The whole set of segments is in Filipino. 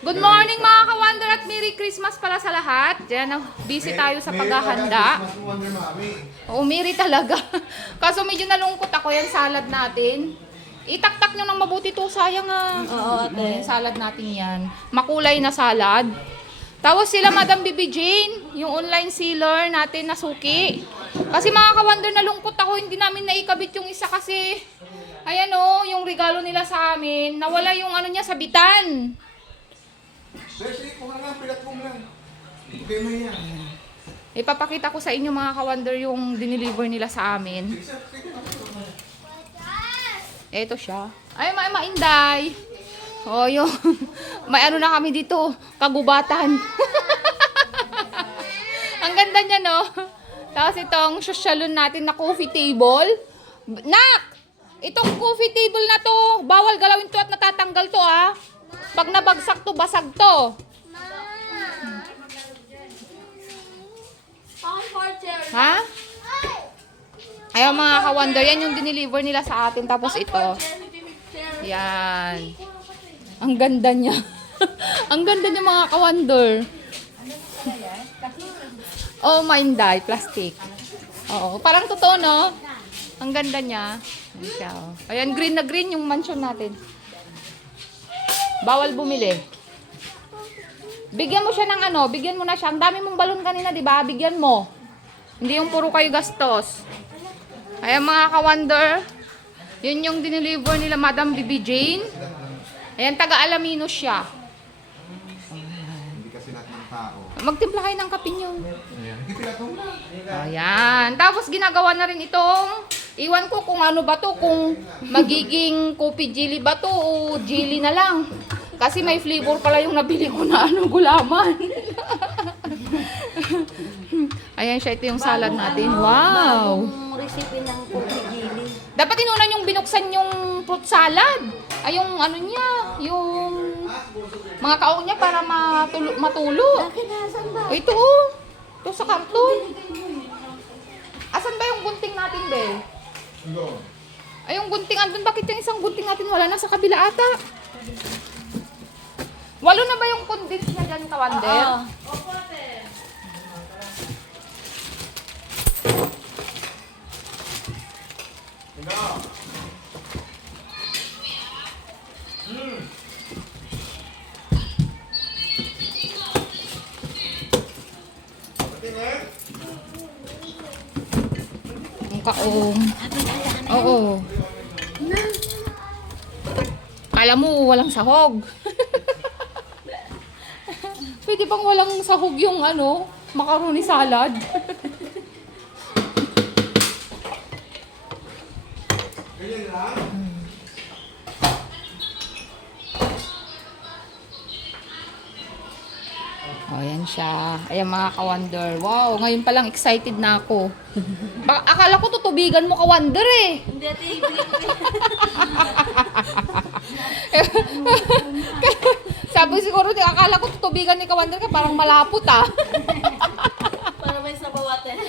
Good morning mga ka-wonder at Merry Christmas pala sa lahat. Diyan, busy tayo sa paghahanda. Umiri talaga. Kaso medyo nalungkot ako yung salad natin. Itaktak nyo ng mabuti to, sayang ah. Oo, ate. Yung salad natin yan. Makulay na salad. Tapos sila Madam Bibi Jane, yung online sealer natin na suki. Kasi mga ka-wonder, nalungkot ako, hindi namin naikabit yung isa kasi, ayan o, yung regalo nila sa amin, nawala yung ano niya, sabitan. Sige, kuha lang, pilat mo lang. Mo yan. Ipapakita ko sa inyo mga ka-wonder yung dineliver nila sa amin. Ito siya. Ay, ma mainday. Oh, yung may ano na kami dito, kagubatan. Ang ganda niya, no? Tapos itong sosyalon natin na coffee table. Nak! Itong coffee table na to, bawal galawin to at natatanggal to, ah. Pag nabagsak to, basag to. Ha? Ayaw mga ka-wonder, yan yung dineliver nila sa atin. Tapos ito. Yan. Ang ganda niya. Ang ganda niya mga ka-wonder. Oh, Minday, plastic. Oo, parang totoo, no? Ang ganda niya. Ayan siya, oh. Ayan, green na green yung mansion natin. Bawal bumili. Bigyan mo siya ng ano, bigyan mo na siya. Ang dami mong balon kanina, di ba? Bigyan mo. Hindi yung puro kayo gastos. Ayan mga ka-wonder. Yun yung dineliver nila Madam Bibi Jane. Ayan, taga-alamino siya. Hindi kasi lahat ng tao. Magtimpla kayo ng kape niyo. Ayan. Tapos ginagawa na rin itong, iwan ko kung ano ba to, kung magiging kopi jelly ba to o jelly na lang. Kasi may flavor pala yung nabili ko na ano, gulaman. Ayan siya, ito yung salad natin. Wow! Bagong recipe ng coffee jelly. Dapat inunan yung binuksan yung fruit salad. Ay, yung ano niya, yung mga kaong niya para matulo, matulo. Ba? O, ito oh. Ito sa karton. Asan ba yung gunting natin, be? Ay, yung gunting andun. Bakit yung isang gunting natin wala na sa kabila ata? Walo na ba yung condense niya dyan, Kawander? Oo. Tingin. Kaong. Oo. Kala mo walang sahog. Pwede bang walang sahog yung ano, macaroni salad? Ganyan lang. O, yan siya. Ayan mga ka-wonder. Wow, ngayon pa lang excited na ako. Baka, akala ko tutubigan mo ka-wonder eh. Hindi, ate. Sabi siguro, akala ko tutubigan ni ka-wonder ka parang malapot ah. Para may sabaw ate.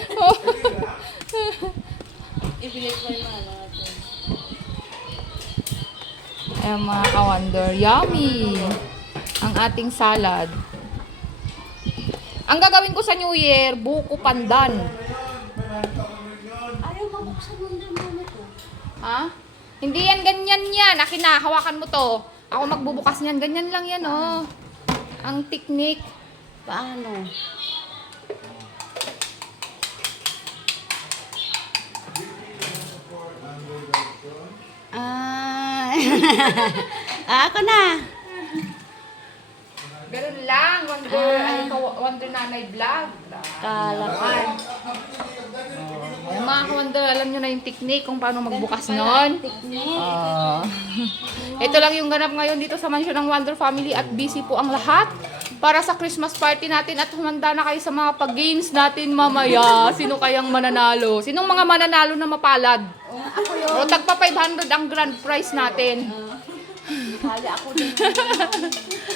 Ibigay ko yung ano ate. Ayan mga ka-wonder. Yummy! Ang ating salad. Ang gagawin ko sa New Year, buko pandan. Ayaw mabuksan mo na muna to. Ha? Hindi yan ganyan yan. Akin na, hawakan mo to. Ako magbubukas niyan. Ganyan lang yan, oh. Ang technique. Paano? Ah, ah, ako na. Ganun lang. Wonder, ay, ka- wonder nanay vlog. Kala ko. Yung mga ka-wonder, alam nyo na yung technique kung paano magbukas nun. Ah. Ito lang yung ganap ngayon dito sa mansyon ng Wonder Family at busy po ang lahat para sa Christmas party natin at humanda na kayo sa mga pag-games natin mamaya. Sino kayang mananalo? Sinong mga mananalo na mapalad? Ako yun. O tagpa 500 ang grand prize natin. Kala ako din.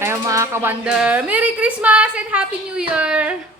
Kaya mga ka-wonder, Merry Christmas and Happy New Year!